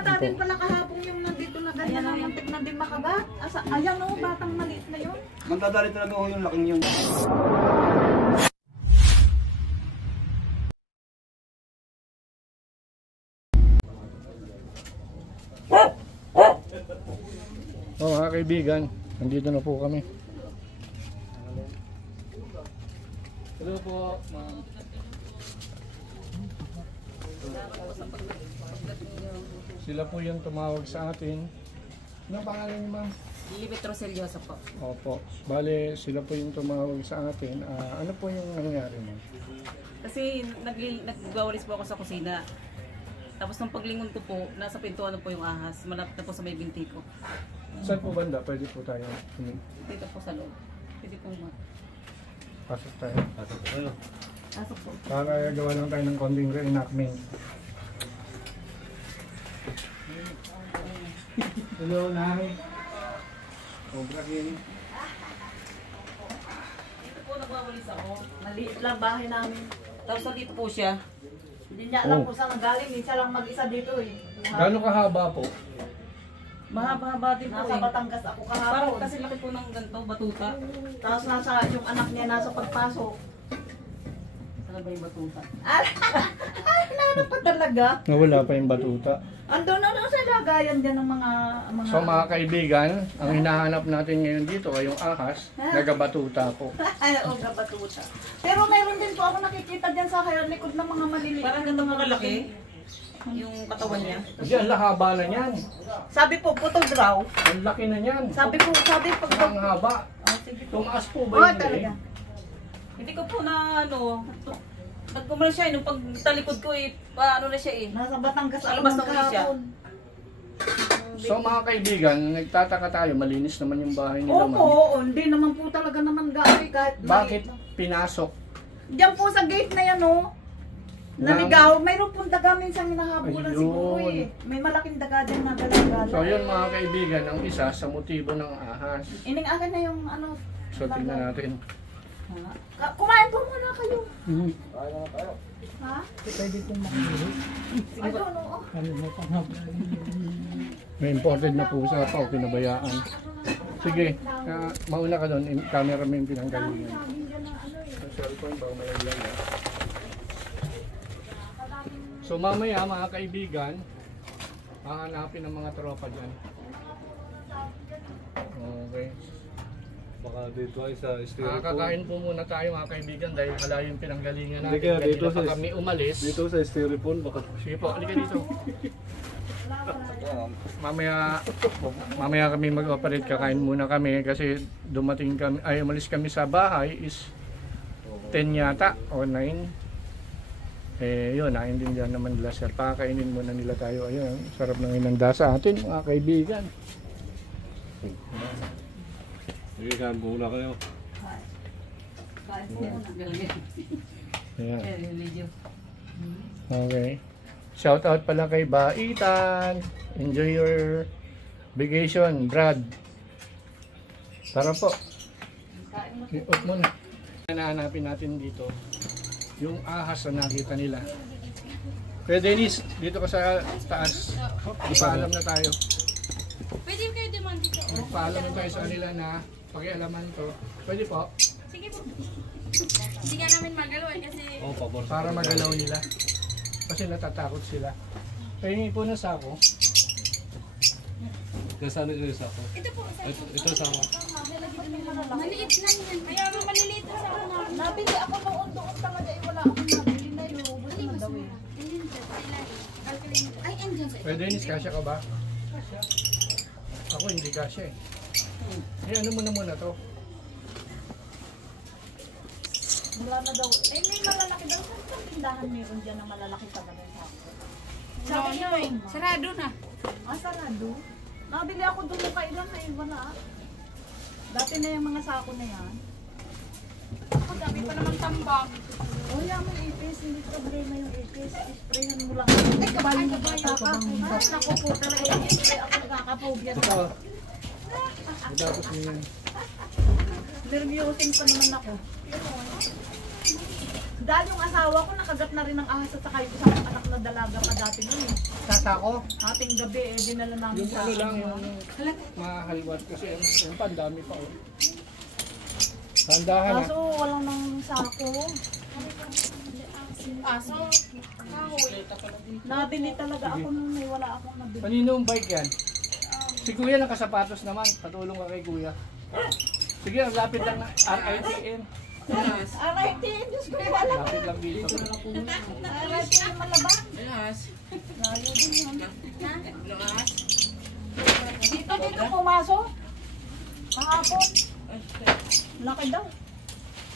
bata din pala kahapon yung nandito na ganyan na muntik na din makagat. Ayan o, batang maliit na yun. Mandadali talaga ako yung laking yun. Oh, mga kaibigan, nandito na po kami. Hello po, ma'am. Sila po yung tumawag sa atin. Anong pangalan niyo, ma'am? Lilibet Roseliosa po. Opo. Bale, sila po yung tumawag sa atin. Ano po yung nangyari, ma'am? Kasi nagwawalis po ako sa kusina. Tapos nung paglingon ko po, nasa pintuan na po yung ahas. Malapit na po sa may binti ko. Saan po banda? Pwede po tayo. Dito po sa loob. Pwede po ma. Pasok tayo. Pasok po. Para gawa lang tayo ng konting reenactment. Hello, Nay. Cobra King. Dito po nagwawalis ako. Maliit lang bahay namin. Tapos dito po siya. Hindi niya alam kung saan galing. Minsan lang mag-isa dito eh. Gano'ng kahaba po? Mahaba-haba din po Nasa eh. Batangas ako Parang kahapon. kasi laki po ng ganito, batuta. Tapos nasa yung anak niya nasa pagpasok. Saan ba yung batuta? Ay, naano pa talaga. Nawala pa yung batuta. Andun na sa lagayan dyan ng mga... So mga kaibigan, ang hinahanap natin ngayon dito ay yung ahas, nagabatuta po. Ay, oo, batuta. Pero meron din po ako nakikita dyan sa likod ng mga maliliit. Parang ganito makalaki. Yung katawan niya. Kasi ang haba na niyan. Sabi po, putol raw. Ang laki na niyan. Sabi pag... Ang haba. Oh, sige po. Tumaas po Oo, ba yun? talaga. Hindi ko po na ano, nagkumula siya, nung pagtalikod ko eh, paano na siya eh. Nasa Batangas ako Alabas na uli siya. kahapon. So mga kaibigan, nagtataka tayo, malinis naman yung bahay nila. Opo, ma'am. oo, hindi naman po talaga naman gabi kahit Bakit maliit. pinasok? Diyan po sa gate na yan, oh. Naligaw, mayroon pong daga minsan hinahabulan Ayun. siguro eh. May malaking daga din na gala-gala. So yun mga kaibigan, ang isa sa motibo ng ahas. Ining akin na yung ano. So tingnan natin. Kumain po muna kayo. Hmm. Ha? Pwede pong makinig. Ay, doon, oo. May imported na pusa pa o pinabayaan. Sige, mauna ka doon, camera mo yung pinanggalingan. Sa cellphone ba, malagyan na. So mamaya mga kaibigan, hahanapin ng mga tropa dyan. Okay. Baka dito ay sa styrofoam. Kakain po muna tayo mga kaibigan dahil malayo yung pinanggalingan natin. Hindi kaya dito Kanina pa sa- kami umalis. Dito sa styrofoam baka. Sige po, halika dito. Mamaya kami mag-operate, kakain muna kami kasi dumating kami, ay umalis kami sa bahay is 10 yata o 9. Eh yun, naintindihan naman nila sir. Pakakainin muna nila tayo. Ayun, sarap ng inanda sa atin mga kaibigan. Sige, kain muna kayo. Ayan. Okay. Shout out pala kay Baitan. Enjoy your vacation, Brad. Tara po. Iot muna. Hanahanapin natin dito yung ahas na nakita nila. Kuya Dennis, dito ka sa taas. Ipaalam na tayo. Pwede kayo duman dito. Ipaalam na tayo sa kanila na pakialaman to. Pwede po. Sige po. Hindi nga namin magalaw kasi... Oh, pabor. Para magalaw nila. Kasi natatakot sila. Pahingi po na sa ako. Nasaan ito sa ako? Ito po. Ito sa ako. Maliit lang yan. Kaya maliliit na sa ako na. Nabili ako noon doon talaga eh. Wala akong nabili na yun. Ubus na daw eh. Ay, andyan sa Kuya Dennis, kasya ka ba? Ako hindi kasya eh. Ano muna to? Wala na daw. Eh, may malalaki daw. Saan sa tindahan meron dyan na malalaki talaga sa ako? Sabi niya, sarado na. sarado. Nabili ako doon ng kailan na eh. Wala. Dati na yung mga sako na yan. Ako, dami pa naman tambak. Oh, yaman ipis. Hindi problema yung ipis. Isprayan mo lang. Ay, kabayo na ba yaka? Ay, naku po talaga yung spray. Ako nakakapobia. Ito. Tapos yun. Nervyosing pa naman ako. Dahil yung asawa ko, nakagat na rin ng ahas at saka yung isang anak na dalaga pa dati nun eh. Sasako. Ating gabi eh, dinala namin Yung sa ano lang, yung mahaliwat kasi yung pandami pa oh. Tandahan Kaso walang nang sako. Aso. Nabili talaga ako nung may wala akong nabili. Paninong bike yan? Si kuya nakasapatos naman, patulong ka kay kuya. Sige, ang lapit lang na RITN. RITN, Diyos ko wala. Lapit lang dito. RITN malaba. Layo din yun. Dito pumasok. Kahapon. Laki daw.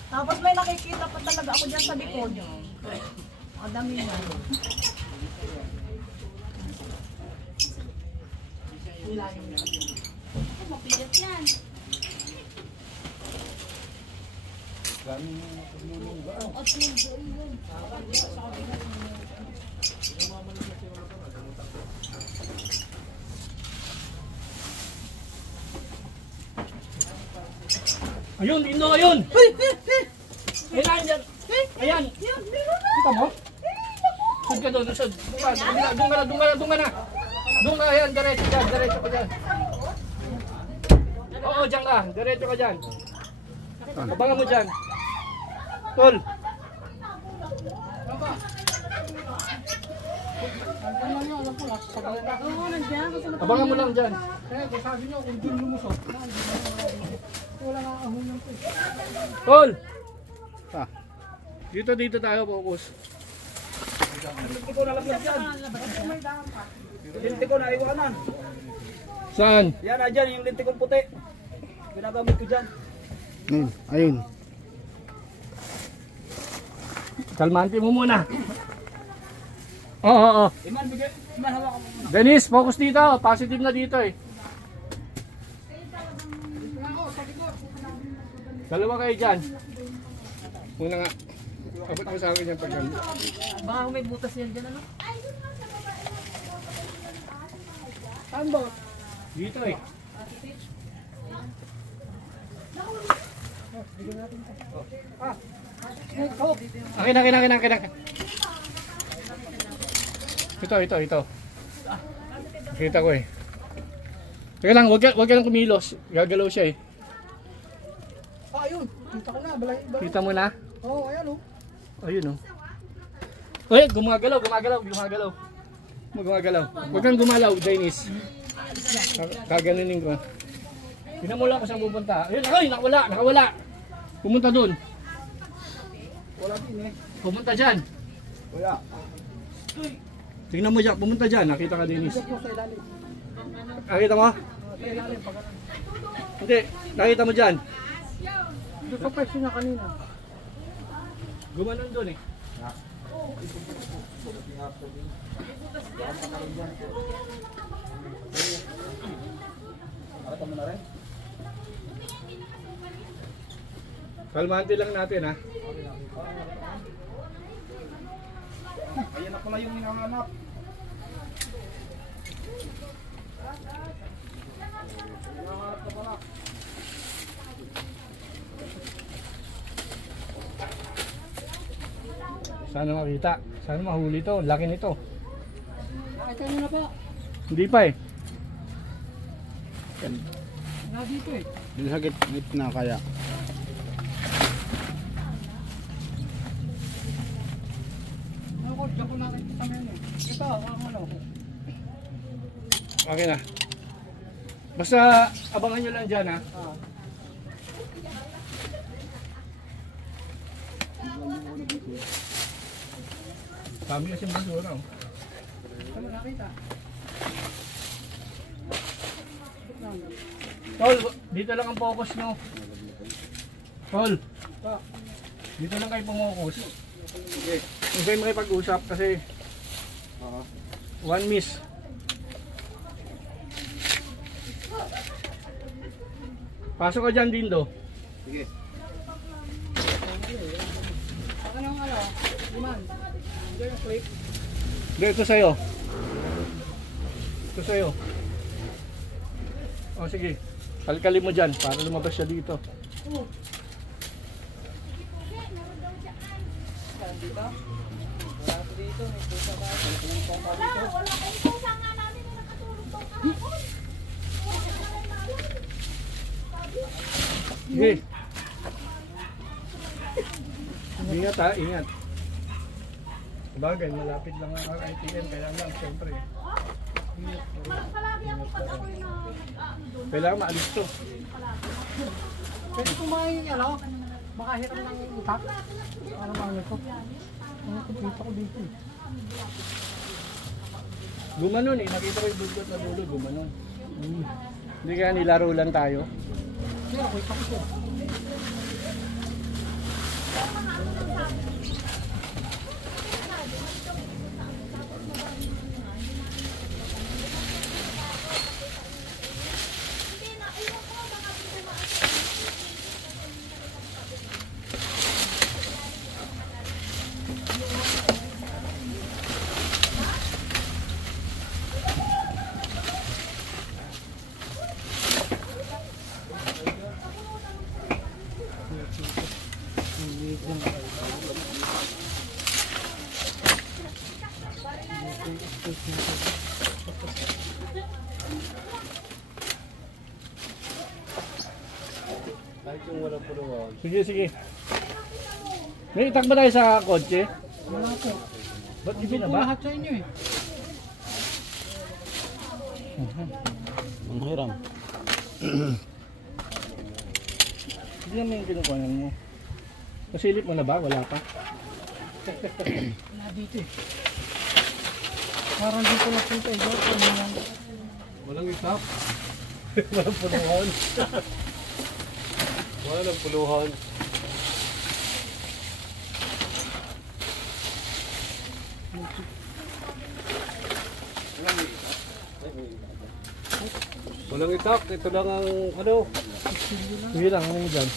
Tapos may nakikita pa talaga ako dyan sa likod. Ang dami na. Mapilit yan. At Ayun, Indo, ayun! Ayan, ayan! Ayan! Kita mo? Sud ka doon, sud. Doon ka na. Doon ka, ayan, diretso ka dyan. Oo, dyan ka, diretso ka dyan. Abangan mo dyan. Tol! Abangan mo lang dyan. Tol! Dito tayo focus. Linti ko na iwanan. Saan? Yan na dyan, yung linti kong puti. Ginagamit ko dyan. Ayun. Kalmante mo muna. Oo. Iman, bigay. Iman, hawakan mo muna. Dennis, focus dito. Positive na dito eh. Dalawa kayo dyan. Muna nga. Abot mo sa akin yan pagkali. Baka may butas yan dyan, ano? Saan ba? Dito eh. Akin. Ito. Kita ko eh. Teka lang, wag ka lang kumilos. Gagalaw siya eh. Ayun. Kita ko na. Balay. Kita mo na? Oo, ayan o. Ayun oh. Uy, gumagalaw. Huwag kang gumalaw, Dennis. Kaganunin ko. Tingnan mo lang kung saan pupunta. Ayun, ay, nakawala. Pumunta dun. Wala din eh. Pumunta dyan. Wala. Tingnan mo dyan, pumunta dyan. Nakita ka, Dennis. Ito sa ilalim. Nakita mo? Sa ilalim. Hindi, nakita mo dyan. Ito pa pwesto niya kanina. Gumanon dun eh. Nakita mo na rin? Kalmante lang natin ha. Ayan na pala yung hinahanap. Hinahanap na pala. Sana makita. Sana mahuli to. Laki nito. Nakita niyo na po. Hindi pa eh. Dito eh. Dito sa gitna kaya. Ako, dyan ko nakikita ngayon eh. Ito, ano. Okay na. Basta abangan nyo lang dyan ha. Kami kasi basura oh. Ano nakita? Tol, dito lang ang focus nyo. Tol, dito lang kayo pumokus. Huwag kayo makipag-usap kasi one miss. Pasok ka dyan, Dindo. Sige. Ano? Iman. Hindi yung clip. Hindi, ito sa'yo. Ito sa'yo. O sige, kalkalin mo dyan para lumabas siya dito. Wala kayong pusa nga namin na nakatulog tong kahapon. Wala na lang namin. Sige. Ingat ha, ingat. Bagay, malapit lang ang ITM, kaya lang, siyempre. Palagi ako pag ako'y na doon. Kailangan maalis to. Pwede kumain, ano? Baka hiram ng utak. Ano bang ito? Ano kupita ko dito eh. Gumanon eh, nakita ko yung budgot na dulo, gumanon. Hindi kaya nilaro lang tayo. Kaya ako ito ko. Kahit yung walang puluhan. Sige, sige. May itak ba tayo sa kotse? Wala po. Ba't hindi na Ito ba? lahat sa inyo eh. Ang hiram. Hindi naman yung kinukuhanan mo. Nasilip mo na ba? Wala pa? Wala dito eh. Parang dito lang punta eh. Ano yan? Walang itak. Walang puluhan. Walang puluhan. Walang itak. Ito lang ang ano. Sige lang, ano mo dyan?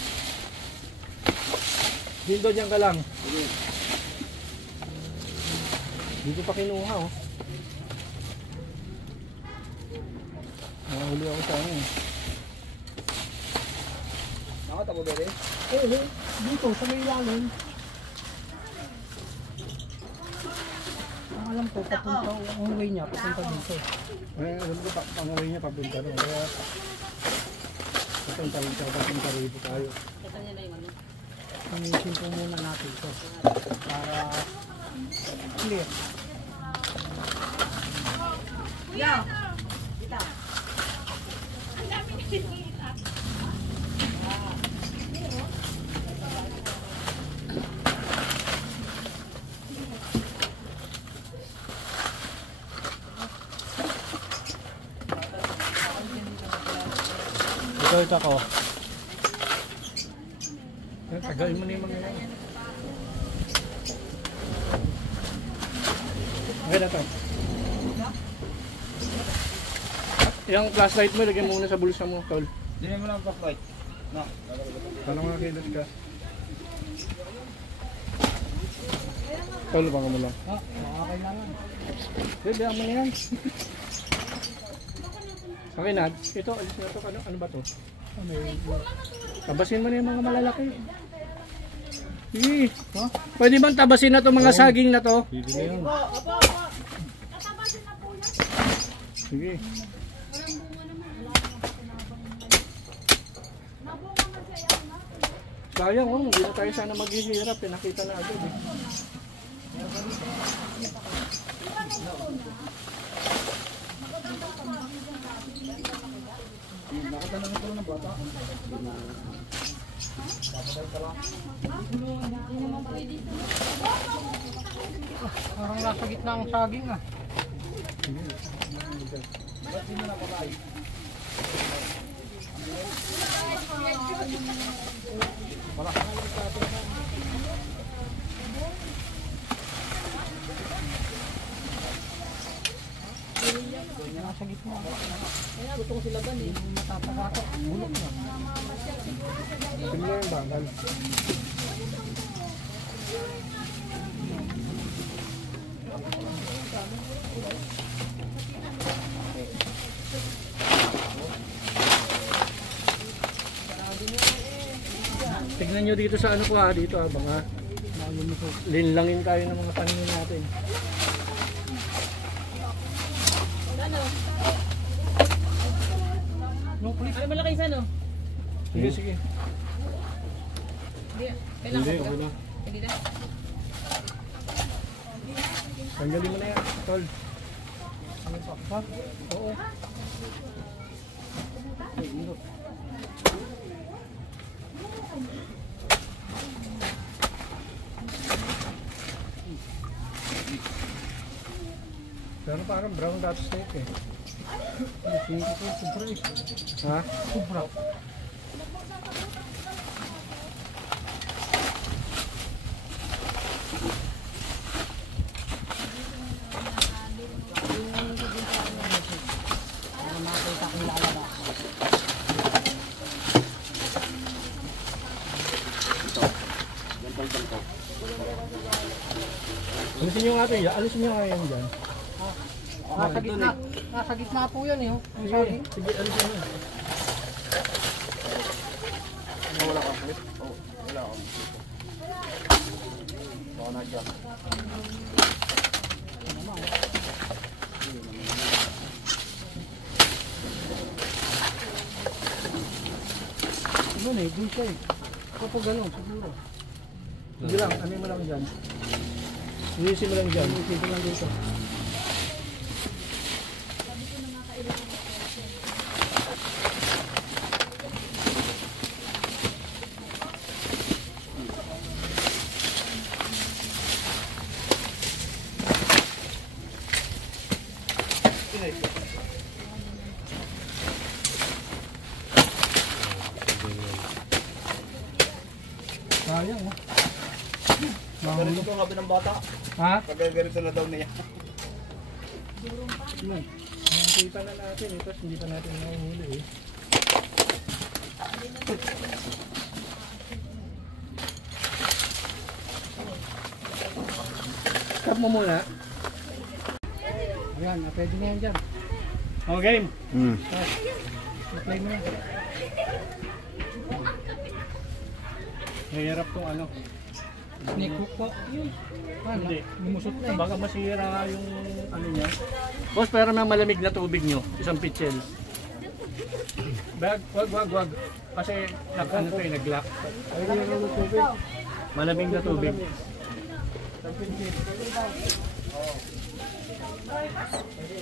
Dito dyan ka lang. Dito pa kinuha oh. Nakahuli ako sa ano eh. Nakatabo ba rin? Oo, dito sa may ilalim. Ang alam ko, papunta ang way niya, papunta dito. Alam ko pangawin niya papunta rin. Kaya papunta rito tayo. Kita niya na yung ano. Pamisin po muna natin ito. Para clear. Yeah. Ito ako. Tagayin mo na yung mga yan. Okay na to. Yung flashlight mo, lagyan mo muna sa bulsa mo, Tol. Dinin mo lang ang flashlight. No. Paano nga kilos ka? Tol, baka mo lang. Kailangan. Hindi, mo na yan. Okay na, ito, alis na to. Ano ba to? Tabasin mo na yung mga malalaki. Sige. Pwede bang tabasin na to mga saging na to? Hindi na yan. Tatabasin na po yan. Sige. Sayang oh, hindi na tayo sana maghihirap. Pinakita na agad eh. Parang nasa gitna ang saging ah. Nasa gitna. Kaya gusto ko sila ban eh. Matapakato. Bulok na. Tingnan yung bangal. Tingnan nyo dito sa ano ko ha, dito ha, baka Linlangin tayo ng mga tanim natin. Ano malaki isa no? Sige, sige. Kailangan Hindi, ko ako na. Hindi na. Tanggalin mo na yan, tol. Ano pa? Ha? Oo. Pero parang brown dot steak eh. Ha? Sobra. Alisin nyo nga ito, alisin nyo nga yan dyan. Nasa gitna po yan eh. Sige, sige, alisin nyo. Wala kang clip? Oh, wala akong clip. Baka na-jack. Ano eh, dun siya eh. Kapag gano'n, siguro. Sige lang, ano mo lang dyan. Iisin mo lang dyan, iisin mo lang dito. Sayang oh. Ganito po nga ng bata. Ha? Pagkaganito na daw niya. Yan. Nakikita na natin eh, tapos hindi pa natin nahuhuli eh. Stop mo muna. Ayan, pwede na yan dyan. Oh, game. Play mo na. Mahirap tong ano. Snake hook po. Hindi. Lumusot na eh. Baka masira yung ano niya. Boss, pero may malamig na tubig nyo. Isang pitchel. Wag. Kasi ano to eh, nag-lock. Malamig na tubig.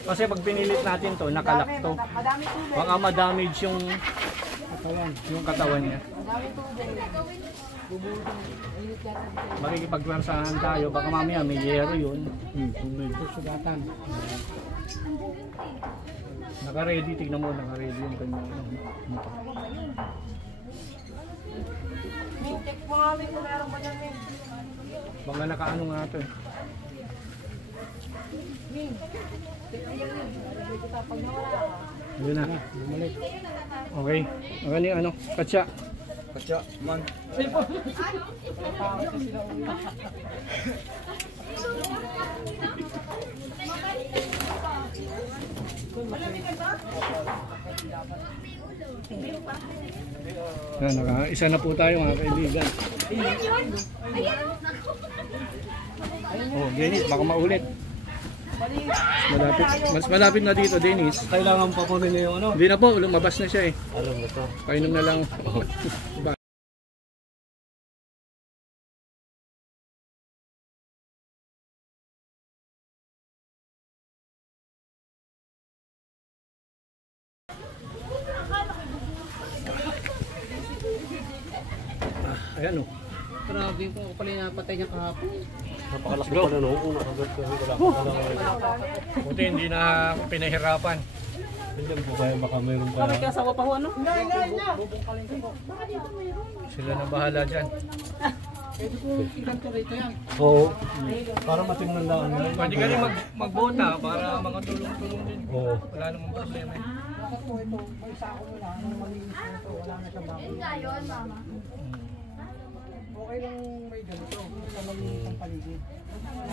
Kasi pag pinilit natin to, nakalock to. Baka ma-damage yung katawan niya. Makikipagwersahan tayo, baka mamaya may yero yun. Sugatan. Naka-ready, tignan mo, naka-ready yung kanyang motor. Check mo nga kung meron pa dyan. Baka nakaano nga ito eh. Yun na, bumalik. Okay, ang yung ano, katsa. Katsa, man. Yan, isa na po tayo mga kaibigan. Oh, Dennis, baka maulit. Mas malapit na dito, Dennis. Kailangan pa po nila yung ano. Hindi na po, lumabas na siya eh. Alam mo to. Painom na lang. Ayan o. Grabe po, ako pala yung napatay niya kahapon. Napakalaki pala no. Kung nakagat kasi wala pa lang. Buti hindi na pinahirapan. Hindi po kaya baka mayroon pa. May kasawa pa ho ano? Sila na bahala dyan. Pwede po iganto rito yan. Oo. Para matingnan lang. Pwede ka rin magbota para mga tulong-tulong din. Oo. Wala namang problema eh. Dapat po ito, may sako mo lang, nung malinis na ito, wala na siyang bago. Okay lang may ganito, sa malinis ang paligid.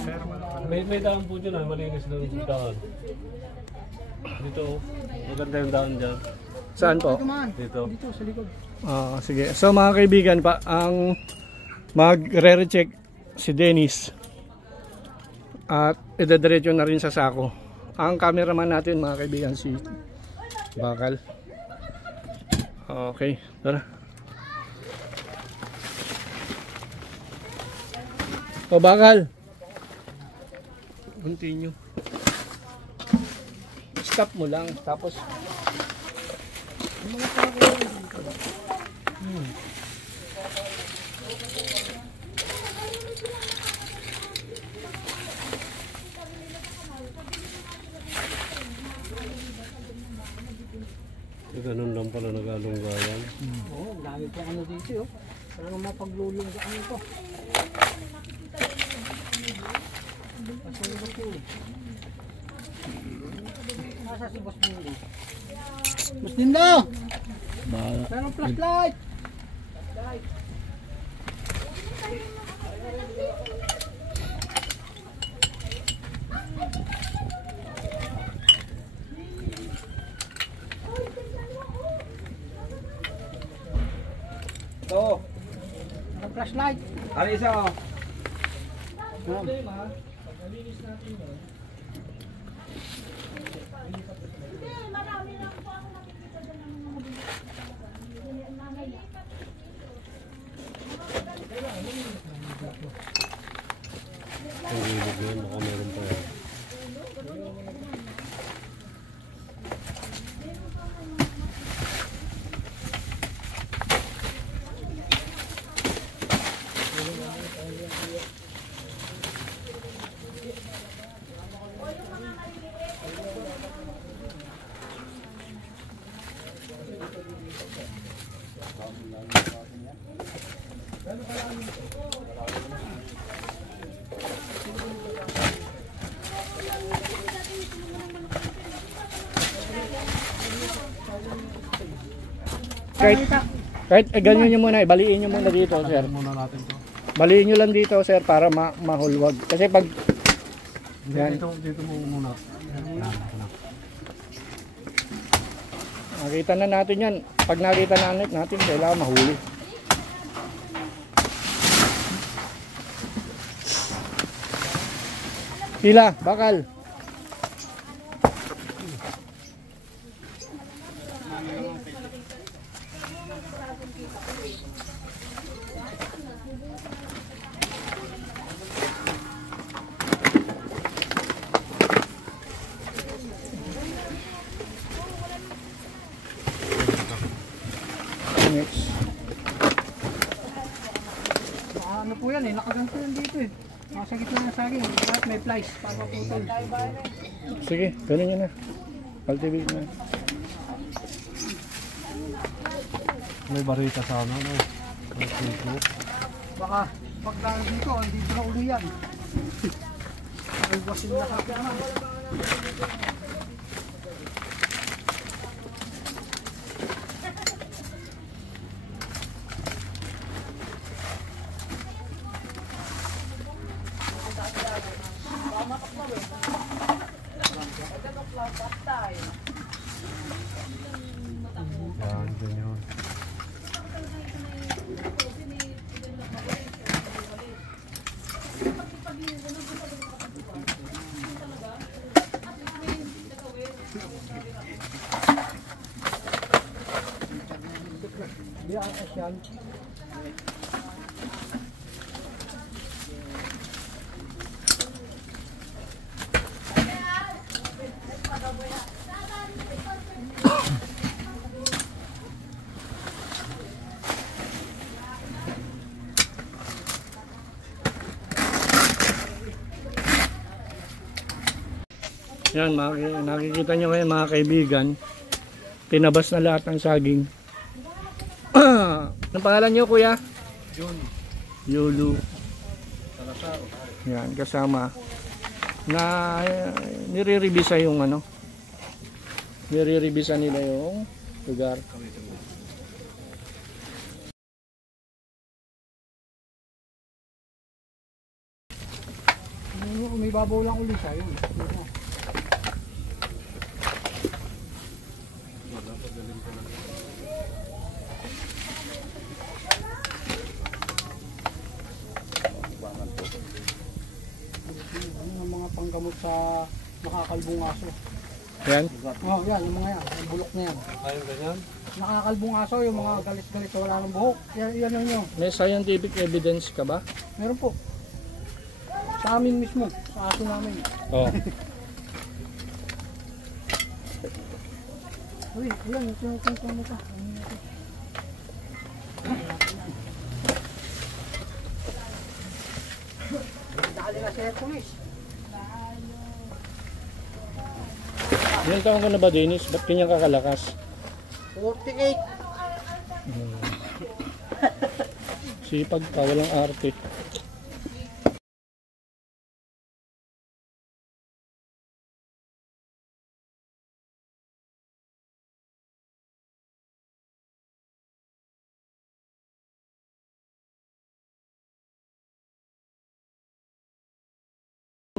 Pero May daan po dyan ah. Malinis lang yung daan. Dito. Maganda yung daan dyan. saan po? Dito. Dito, sa likod. Sige. So mga kaibigan pa, ang magre-recheck si Dennis. At idadiretso na rin sa sako. Ang cameraman natin mga kaibigan si Bakal. Okay, tara. O Bakal. Continue. Stop mo lang tapos Ganun lang pala nag-alunggayan. Oo, dami po ano dito. Parang mapaglulong sa ano to. Pasulo po. Nasa si Boss Nindo. Boss Nindo! Meron flashlight! Ito. Meron flashlight! Ano isa oh? Ang gilid yan, baka meron pa yan. kahit ganyan nyo muna, baliin nyo muna dito, sir. Muna natin to. Baliin nyo lang dito, sir, para mahulwag. Kasi pag yan, Dito mo muna. nakita na natin yan. Pag nakita na natin, kailangan mahuli. Sila, Bakal. Next. Ano po yan eh, nakaganto yan dito eh. Nasa gitna ng saging, lahat may plies para maputol. Sige, ganun nyo na. Cultivate na. May barita sana, no? Baka pag dito, andito na uli yan. Ay, wasin na kagad naman. Yan, ganyan. Di akas yan. Yan, nakikita nyo ngayon mga kaibigan. Tinabas na lahat ng saging. Anong pangalan nyo, kuya? Yulu. Yan, kasama. Na nire-revisa yung ano. Nire-revisa nila yung lugar. May babaw lang uli siya yun. Yung mga panggamot sa nakakalbong aso. Yan. Oh, yan, yung mga yan. Yung bulok na yan. Ayun, ganyan. Nakakalbong aso, yung mga galit-galit na wala ng buhok. Yan yun. May scientific evidence ka ba? Meron po. Sa amin mismo, sa aso namin. Oh. Uy, yan, ito mo pa. Dali na sa Hercules. Ilang taon ka na ba, Dennis? Ba't kanyang kakalakas? 48. Sipag pa, walang arte.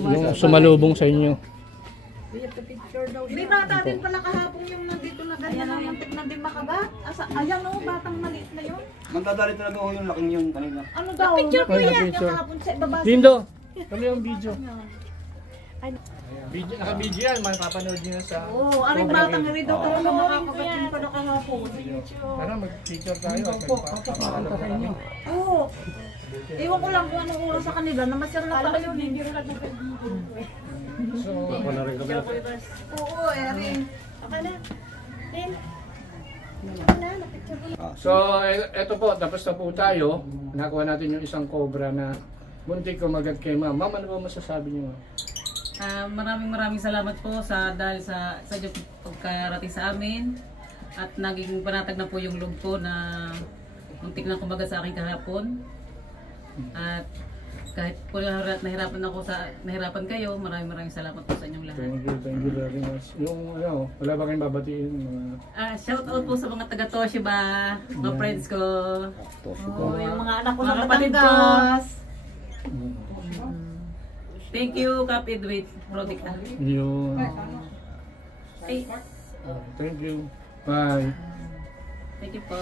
Yung sumalubong sa inyo. May bata din pala kahapon yung nandito na ganyan na yung tignan din makagat. Ayan o, batang maliit na yun. Mandadali talaga ako yung laking yun kanina. Ano daw? Picture ko yan. Yung kahapon sa ibaba. Lindo! Kami yung video. Video, naka-video yan, mapapanood nyo sa... Oo, aring batang rin daw talaga makakagat yung pala kahapon. Tara, mag-picture tayo. Papakanta sa inyo. Oo. Iwan ko lang kung anong oras sa kanila. Namasyal na pala yun. So, Wala rin kami. Oo, Erin. so eto po, tapos na po tayo. Nakuha natin yung isang cobra na muntik kumagat kay ma'am. Ma'am, ano ba masasabi niyo? Maraming salamat po dahil sa inyong pagkarating sa amin. At naging panatag na po yung loob ko na muntik na kumagat sa akin kahapon. At kahit po nahirapan kayo, maraming salamat po sa inyong lahat. Thank you very much. Yung ano, wala ba kayong babatiin? Shout out po sa mga taga Toshiba, mga friends ko. Oo, yung mga anak ko Mga na kapatid ko. Batangas. Thank you, Kap Edwin Prodica. Yung... Ay, Thank you. Bye. thank you po.